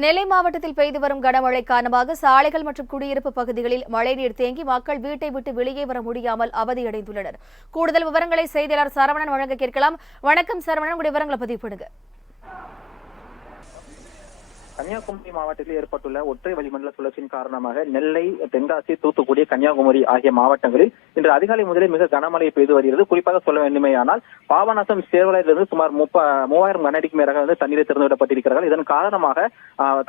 நெல்லை மாவட்டத்தில் பெய்து வரும் கனமழை காரணமாக சாலைகள் மற்றும் குடியிருப்பு பகுதிகளில் மழைநீர் தேங்கி மக்கள் வீட்டை விட்டு வெளியே வர முடியாமல் அவதியடைந்துள்ளனர். கூடுதல் விவரங்களை செய்தியாளர் சரவணன் வழங்க கேட்கலாம். வணக்கம் சரவணன், உங்களுடைய விவரங்களை பதிவு பண்ணுங்க. கன்னியாகுமரி மாவட்டத்தில் ஏற்பட்டுள்ள ஒற்றை வளிமண்டல சுழற்சியின் காரணமாக நெல்லை, தென்காசி, தூத்துக்குடி, கன்னியாகுமரி ஆகிய மாவட்டங்களில் இன்று அதிகாலை முதலே மிக கனமழை பெய்து வருகிறது. குறிப்பாக சொல்ல வேண்டுமேயானால் பாபநாசம் சேர்வலையிலிருந்து சுமார் 3000 கனஅடிக்கு மேலாக தண்ணீரை திறந்துவிடப்பட்டிருக்கிறார்கள். இதன் காரணமாக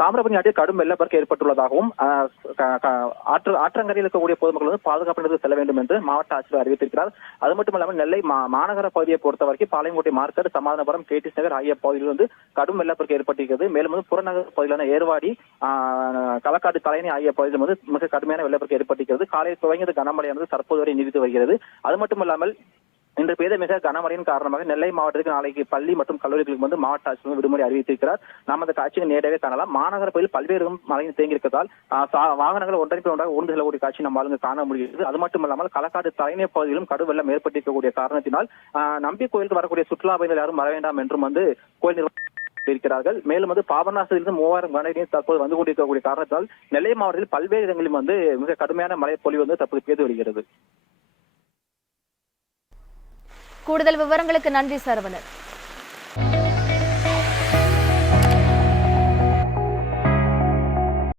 தாமிரபரணி ஆற்றில் கடும் வெள்ளப்பெருக்கு ஏற்பட்டுள்ளதாகவும் ஆற்றங்கரையில் இருக்கக்கூடிய பொதுமக்கள் பாதுகாப்பு செல்ல வேண்டும் என்று மாவட்ட ஆட்சியர் அறிவித்திருக்கிறார். அது மட்டுமல்லாமல் நெல்லை மாநகர பகுதியை பொறுத்தவரைக்கும் பாளையங்கோட்டை மார்க்கெட், சமாதானபுரம், கேடிஎஸ் நகர் ஆகிய பகுதிகளில் கடும் வெள்ளப்பெருக்கு ஏற்பட்டிருக்கிறது. மேலும் புறநகர் பகுதியிலான ஏர்வாடி, களக்காடு, தலையணை ஆகிய பகுதியில் மிக கடுமையான வெள்ளப்பெருக்கு ஏற்பட்டிருக்கிறது. காலையில் துவங்கியது கனமழையானது தற்போது வரை நீடித்து வருகிறது. அது மட்டுமல்லாமல் இன்று பெய்த மிக கனமழையின் காரணமாக நெல்லை மாவட்டத்துக்கு நாளைக்கு பள்ளி மற்றும் கல்லூரிகளுக்கு மாவட்ட ஆட்சியர் விடுமுறை அறிவித்திருக்கிறார். நாம் அந்த காட்சியை நேரவே காணலாம். மாநகர பகுதியில் பல்வேறு மழையில் தேங்கியிருப்பதால் வாகனங்கள் ஒன்றரை ஒன்றாக ஊர்ந்து செல்லக்கூடிய காட்சி நம்மால் காண முடிகிறது. அது மட்டுமல்லாமல் களக்காடு, தலைநை பகுதியிலும் கடும் வெள்ளம் ஏற்பட்டிருக்கக்கூடிய காரணத்தினால் நம்பி கோயிலுக்கு வரக்கூடிய சுற்றுலா பயணிகள் யாரும் வர வேண்டாம் என்றும் கோயில் நிர்வாகம் இருக்கிறார்கள். மேலும் பாபநாசத்திலிருந்து 3000 கனஅடி தற்போது வந்து கொண்டிருக்கக்கூடிய காரணத்தால் நெல்லை மாவட்டத்தில் பல்வேறு இடங்களில் மிக கடுமையான மழை பொழிவு தற்போது பெய்து வருகிறது. கூடுதல் விவரங்களுக்கு நன்றி சரவணன்.